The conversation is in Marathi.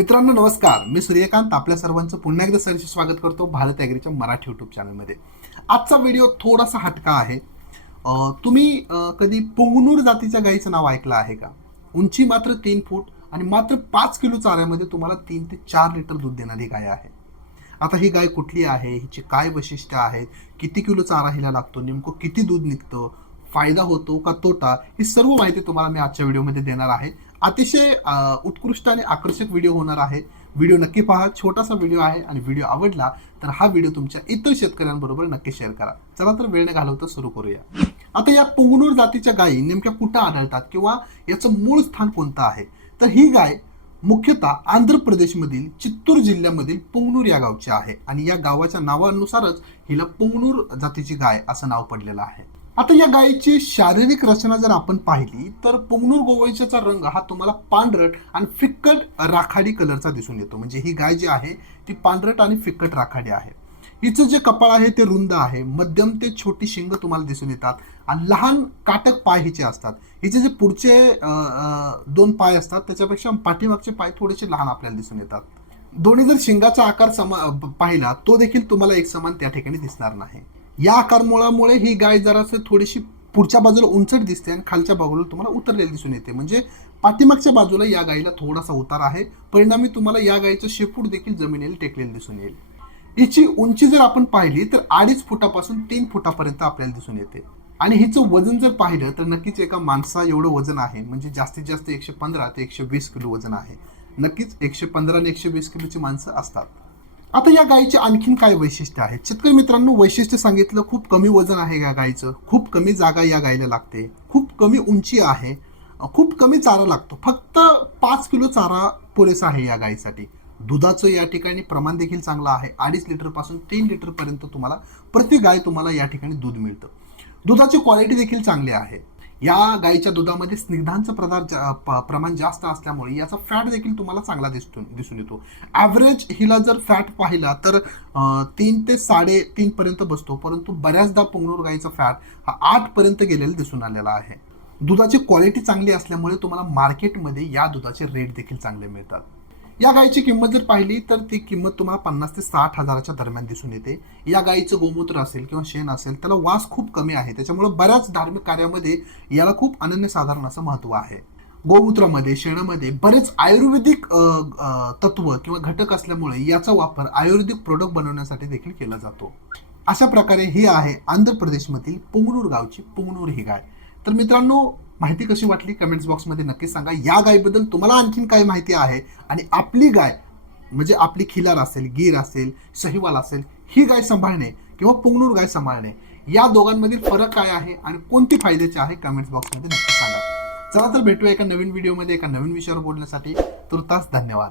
मित्रांनो नमस्कार. मी सूर्यकांत. आपल्या सर्वांचं पुन्हा एकदा सरचे स्वागत करतो भारत ॲग्रीच्या मराठी यूट्यूब चॅनलमध्ये आजचा व्हिडिओ थोडासा हटका आहे. तुम्ही कधी पुंगनूर जातीच्या गाईचं नाव ऐकलं आहे का? उंची मात्र तीन फूट आणि मात्र पाच किलो चाऱ्यामध्ये तुम्हाला तीन ते चार लिटर दूध देणारी गाय आहे. आता ही गाय कुठली आहे? हिची काय वैशिष्ट्य आहेत? किती किलो चारा हिला लागतो? नेमकं किती दूध निघतं? फायदा होतो का तोटा? ही सर्व माहिती तुम्हाला मी आजच्या व्हिडिओमध्ये देणार आहे. अतिशय उत्कृष्ट आणि आकर्षक व्हिडिओ होणार आहे. व्हिडिओ नक्की पहा छोटासा व्हिडिओ आहे आणि व्हिडिओ आवडला तर हा व्हिडिओ तुमच्या इतर शेतकऱ्यांबरोबर नक्की शेअर करा. चला तर वेळ न घालवता सुरू करूया. आता या पुंगनूर जातीच्या गायी नेमक्या कुठं आढळतात किंवा याचं मूळ स्थान कोणतं आहे? तर ही गाय मुख्यतः आंध्र प्रदेशमधील चित्तूर जिल्ह्यामधील पोंगनूर या गावची आहे. आणि या गावाच्या नावानुसारच हिला पोंगनूर जातीची गाय असं नाव पडलेलं आहे. आता या गायीची शारीरिक रचना जर आपण पाहिली तर पुंगनूर गोवंशाचा रंग हा तुम्हाला पांढरट आणि फिक्कट राखाडी कलरचा दिसून येतो. म्हणजे ही गाय जी आहे ती पांढरट आणि फिक्कट राखाडी आहे. हिचं जे कपाळ आहे ते रुंद आहे मध्यम ते छोटी शिंग तुम्हाला दिसून येतात आणि लहान काटक पाय हिचे असतात. हिचे जे पुढचे दोन पाय असतात त्याच्यापेक्षा पाठीमागचे पाय थोडेसे लहान आपल्याला दिसून येतात. दोन्ही जर शिंगाचा आकार समा पाहिला तो देखील तुम्हाला एक समान त्या ठिकाणी दिसणार नाही. या आकारमुळामुळे ही गाय जरासं थोडीशी पुढच्या बाजूला उंचट दिसते आणि खालच्या बाजूला तुम्हाला उतरलेली दिसून येते. म्हणजे पाठीमागच्या बाजूला या गायीला थोडासा उतार आहे. परिणामी तुम्हाला या गायीचं शेपूट देखील जमिनीला टेकलेलं दिसून येईल. हिची उंची जर आपण पाहिली तर अडीच फुटापासून तीन फुटापर्यंत आपल्याला दिसून येते. आणि हिचं वजन जर पाहिलं तर नक्कीच एका माणसा एवढं वजन आहे. म्हणजे जास्तीत जास्त एकशे पंधरा ते एकशे वीस किलो वजन आहे. नक्कीच एकशे पंधरा आणि एकशे वीस किलोची माणसं असतात. आता या गायीचे आणखीन काय वैशिष्ट्य आहेत? शेतकरी मित्रांनो वैशिष्ट्य सांगितलं खूप कमी वजन आहे या गायीचं खूप कमी जागा या गायीला लागते. खूप कमी उंची आहे. खूप कमी चारा लागतो. फक्त पाच किलो चारा पुरेसा आहे या गायीसाठी दुधाचं या ठिकाणी प्रमाण देखील चांगलं आहे. अडीच लिटरपासून तीन लिटरपर्यंत तुम्हाला प्रति गाय तुम्हाला या ठिकाणी दूध मिळतं. दुधाची क्वालिटी देखील चांगली आहे. या गाईच्या दुधामध्ये स्निग्धांचं प्रदार जा- प- प्रमाण जास्त असल्यामुळे याचा फॅट देखील तुम्हाला चांगला दिसतो दिसून येतो. ॲव्हरेज हिला जर फॅट पाहिला तर तीन ते साडेतीनपर्यंत पर्यंत बसतो परंतु बऱ्याचदा पुंगनूर गाईचा फॅट हा आठपर्यंत गेलेला दिसून आलेला आहे. दुधाची क्वालिटी चांगली असल्यामुळे तुम्हाला मार्केटमध्ये या दुधाचे रेट देखील चांगले मिळतात. या गायीची किंमत जर पाहिली तर ती किंमत तुम्हाला पन्नास ते साठ हजाराच्या दरम्यान दिसून येते. या गायीचं गोमूत्र असेल किंवा शेण असेल त्याला वास खूप कमी आहे. त्याच्यामुळे बऱ्याच धार्मिक कार्यामध्ये याला खूप अनन्यसाधारण असं महत्त्व आहे. गोमूत्रामध्ये शेणामध्ये बरेच आयुर्वेदिक तत्व किंवा घटक असल्यामुळे याचा वापर आयुर्वेदिक प्रोडक्ट बनवण्यासाठी देखील केला जातो. अशा प्रकारे ही आहे आंध्र प्रदेशमधील पुंगनूर गावची पुंगनूर ही गाय. तर मित्रांनो माहिती कशी वाटली कमेंट्स बॉक्समध्ये नक्की सांगा. या गायबद्दल तुम्हाला आणखीन काय माहिती आहे? आणि आपली गाय म्हणजे आपली खिलार असेल गीर असेल सहिवाल असेल ही गाय सांभाळणे किंवा पुंगनूर गाय सांभाळणे या दोघांमधील फरक काय आहे आणि कोणती फायद्याचे आहे कमेंट्स बॉक्समध्ये नक्की सांगा. चला तर भेटूया एका नवीन व्हिडिओमध्ये एका नवीन विषयावर बोलण्यासाठी. तुर्तास धन्यवाद.